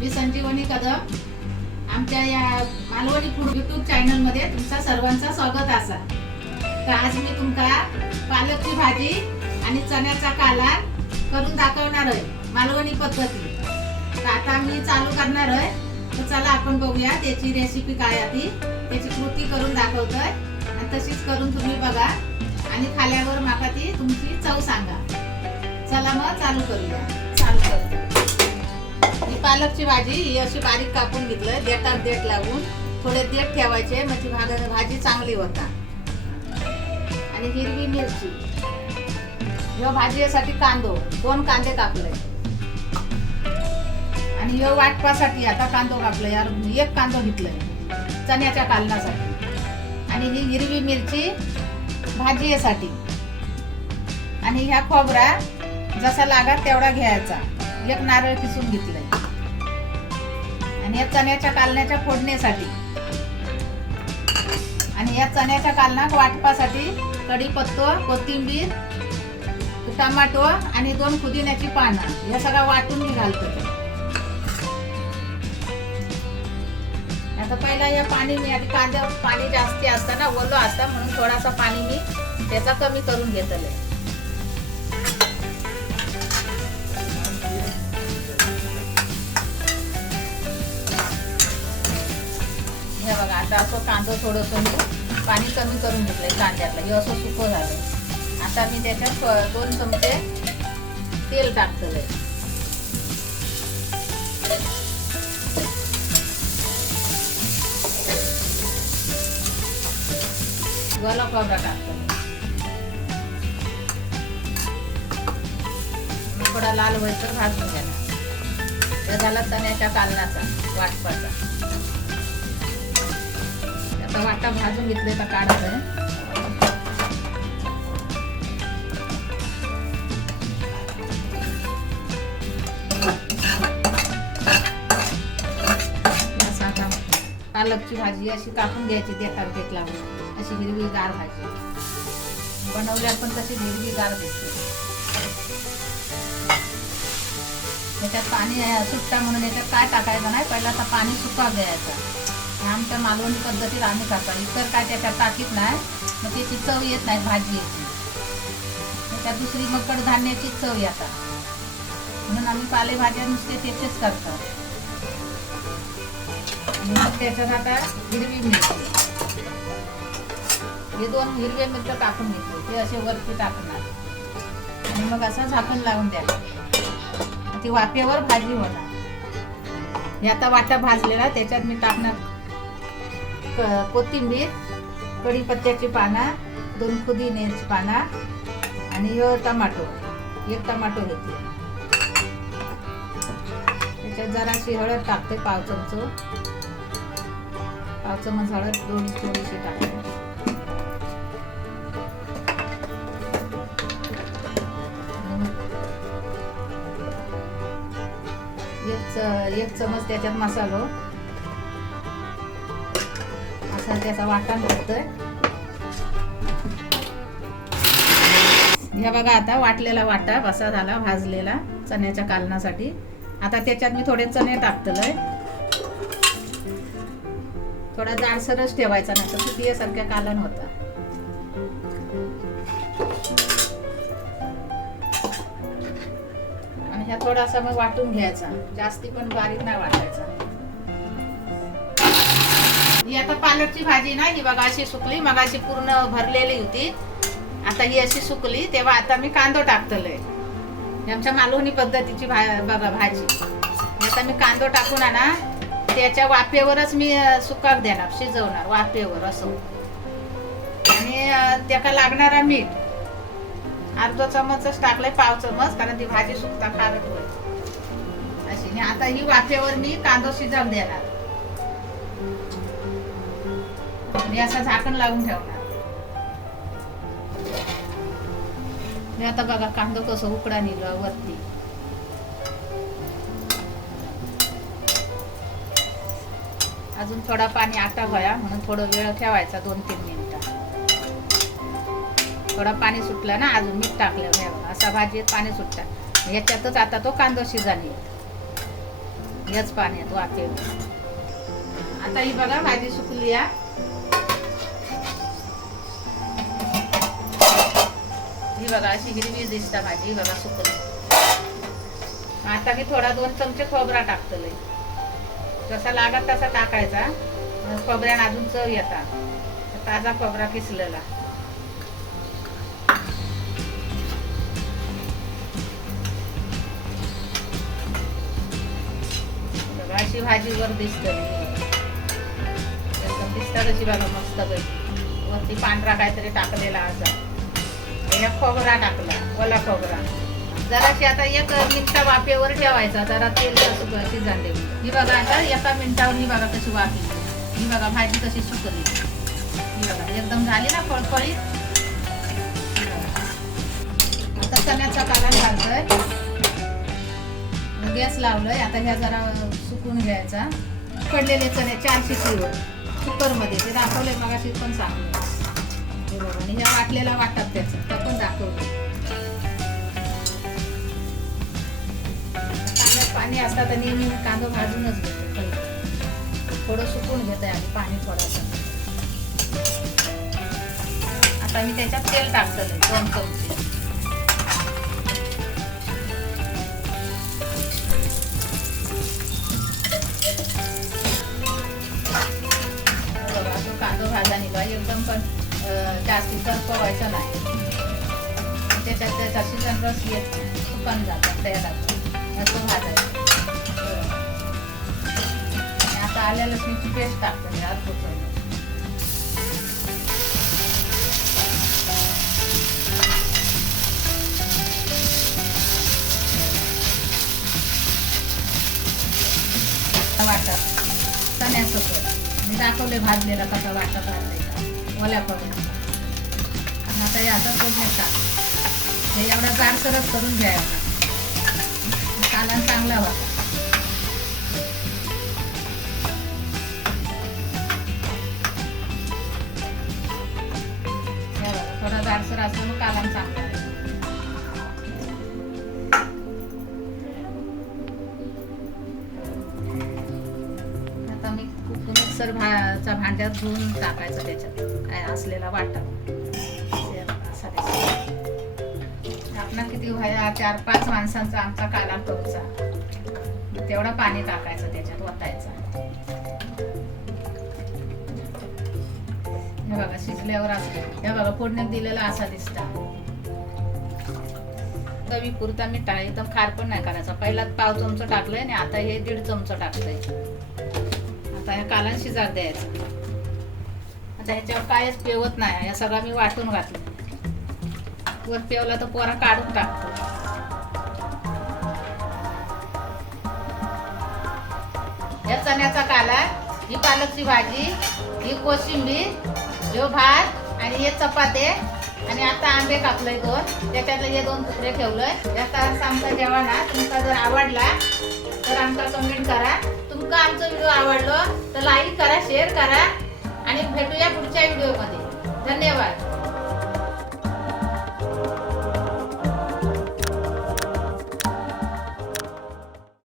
मी संजीवनी कदम. आमच्या या Malvani food YouTube channel मध्ये तुमचा सर्वांचा स्वागत असा. तर आज मी तुमका पालकची भाजी आणि चण्याचा कालवण करून दाखवणार आहे मालवणी पद्धती. तर आता मी चालू करणार आहे. तर चला आपण बघूया त्याची रेसिपी काय आहे, त्याची कृती करून दाखवतोय आणि तशीच करून तुम्ही बघा आणि खाल्यावर माका ती तुमची चव सांगा. चला मग चालू करूया. चालू करतो. ही पालकची भाजी ही अशी बारीक कापून घेतलंय. देठात देठ लावून थोडे देठ ठेवायचे म्हणजे भाजी चांगली होता. आणि हिरवी मिरची, ह्यो भाजीसाठी कांदो 2 कांदे कापले आणि ह्यो वाटपासाठी आता कांदो कापले यार 1 कांदो घेतलाय चण्याच्या कालवणासाठी. आणि ही हिरवी मिरची भाजीसाठी. आणि ह्या खोबरा जसा लागत तेवढा घ्यायचा. 1 नारळ किसून घेतलंय. आणि या चण्याच्या कालवणाच्या फोडणीसाठी आणि या चण्याच्या कालवणात वाटपासाठी कढीपत्ता, कोथिंबीर, टमाटो आणि 2 पुदिन्याची पानं हे सगळं वाटून मी घालतो. आता पहिला या पाणी मी आधी कांद्या पाणी जास्ती असतं ना, ओलं असतं म्हणून थोडासा पाणी मी त्याचा कमी करून घेतले. हे बघा आता असं कांदा थोडंसं मी पाणी कमी करून घेतलंय कांद्यातलं. हे असं सुकं झालं. आता मी त्याच्यात 2 चमचे तेल टाकतोय. गोला खोबरा टाकतो. थोडा लाल व्हायचं भाजून घ्यायला. हे झाला चण्याच्या कालवणाचा वाटपाचा. आता वाटा भाजून घेतले तर काढायचं. पालकची भाजी अशी कापून घ्यायची देठात देठ लावून. अशी हिरवीगार भाजी बनवल्यात पण तशी हिरवीगार दिसते. याच्यात पाणी सुट्टा म्हणून याच्यात काय टाकायचं नाही. पहिला तर पाणी सुका द्यायचं. आमच्या मालवणी पद्धतीत आम्ही करतो. इतर काय त्याच्यात टाकीत नाही, मग त्याची चव येत नाही भाजीची. त्याच्यात दुसरी मग कडधान्याची चव येतात म्हणून आम्ही पालेभाज्या नुसते त्याचेच करतो. मग त्याच्यात आता हिरवी मिरची, हे 2 हिरव्या मिरच्या टाकून घेतले. ते असे वरती टाकणार आणि मग असं झाकण लावून द्यायचं. ती वाफेवर भाजी होणार. हे आता वाटा भाजलेला त्याच्यात मी टाकणार कोथिंबीर, कढीपत्त्याची पानं, 2 पुदिन्याची पानं आणि हे टमाटो 1 टमाटो घेतले. त्याच्यात जराशी हळद टाकते. पाव चमच हळद थोडीशी टाकते. एक चमच त्याच्यात मसालो असा त्याचा वाटण घालतोय. हे बघा आता वाटलेला वाटा बसा झाला भाजलेला चण्याच्या कालवणासाठी. आता त्याच्यात मी थोडे चणे टाकतोय. थोडा जाडसरच ठेवायचा नाही तर पिठीसारख्या कालवण होता. आणि ह्या थोडासा मग वाटून घ्यायचा. जास्ती पण बारीक नाही वाटायचा. ही आता पालकची भाजी ना, ही बघा अशी सुकली. मगाशी पूर्ण भरलेली होती, आता ही अशी सुकली. तेव्हा आता मी कांदो टाकतोय. आमच्या मालवणी पद्धतीची बघा भाजी. आता मी कांदो टाकून ना त्याच्या वाफेवरच मी सुका देणार, शिजवणार वाफेवर असं. आणि त्याला लागणारा मीठ अर्धा चमचच टाकलाय, पाव चमच, कारण ती भाजी सुकता खारट होईल अशी. आता ही वाफेवर मी कांदो शिजवून देणार आणि असं झाकण लावून ठेवणार. मी आता बघा कांदो कसं उकडा निघला वरती. अजून थोडा पाणी आटा व्हाया म्हणून थोडं वेळ ठेवायचा 2-3 मिनिटं. थोडा पाणी सुटला ना, अजून मीठ टाकलं. असा भाजीत पाणी सुटतं. याच्यातच आता तो कांदा शिजानी. याच पाण्यात वाफेवर. आता ही बघा भाजी सुकली आहे. ही बघा अशी हिरवी दिसता भाजी बघा सुकली. आता मी थोडा 2 चमचे खोबरा टाकतले. जसा लागत तसा टाकायचा. खोबऱ्याने अजून चव येतात. ताजा खोबरा किसलेला. अशी भाजी वर दिसते एकदम दिसता कशी बघा मस्त पैकी. वरती पांढरा काहीतरी टाकलेला असा. या खोबरा टाकला ओला खोबरा. जराशी आता 1 मिनिट वाफेवर ठेवायचा. जरा तेल शिजन देऊ. ही बघा आता 1 मिनिटावर ही बघा कशी वाफी. ही बघा भाजी कशी सुकली. ही बघा एकदम झाली ना फळफळीत. आता चण्याचा कालवण घालतोय. गॅस लावलंय. आता ह्या जरा सुकून घ्यायचा. उकडलेले चणे 4 शिटीवर कुकर मध्ये ते दाखवले मगाशी पण सांगलं. हे बघा आणि ह्या वाटलेला वाटतात त्याचं ते पण दाखवलं. कांद्यात पाणी असतं तर नेहमी कांदा भाजूनच घेतो पहिले. थोडं सुकून घेत आहे आणि पाणी थोडंसं. आता मी त्याच्यात तेल टाकतोय 2 चमचे. कांदा भाजा निघाला एकदम पण जास्ती करपवायचा नाही. त्याच्यात त्याचा शिजन रस येत सुकून जातात तयार असं भाजायचं. आता आल्या लसणीची पेस्ट टाकते आज कुकर. वाटत चण्याचं मी दाखवले भाजलेला कसा वाटत भाजलेला ओल्या करून. आणि आता याचा फोडण्यात टाक. हे एवढा जाडसरच करून घ्यायचा. कालवण चांगला होता. थोडा जाडसर असं मग कालवण चांगला. मिक्सरचा भांड्यात धुवून टाकायचं त्याच्यात काय असलेला वाटा. आपला किती व्हाया 4-5 माणसांचा आमचा कालवण करूचा. तेवढं पाणी टाकायचं त्याच्यात ओतायचं. हे बघा शिजल्यावर असं हे बघा फोडण्यात दिलेला असा दिसता. चवी पुरता मीठ टाकायचं. एकदम खार पण नाही करायचा. पहिला पाव चमचा टाकलंय आणि आता हे 1.5 चमचा टाकलंय. आता हे कालवण शिजायला द्यायचं. आता ह्याच्यावर कायच पेवत नाही. या सगळं मी वाटून घातलं. वर पेवला तर पोरा काढून टाकतो. या चण्याचा कालवण, ही पालकची भाजी, ही कोशिंबीर, हे भात आणि हे चपाती आणि आता आंबे कापले 2. त्याच्यातले हे 2 तुकडे ठेवलंय. याचा आमचा जेवण तुमचा जर आवडला तर आमचा कमेंट करा. तुमका आमचा व्हिडिओ आवडलो तर लाईक करा, शेअर करा आणि भेटूया पुढच्या व्हिडिओमध्ये. धन्यवाद.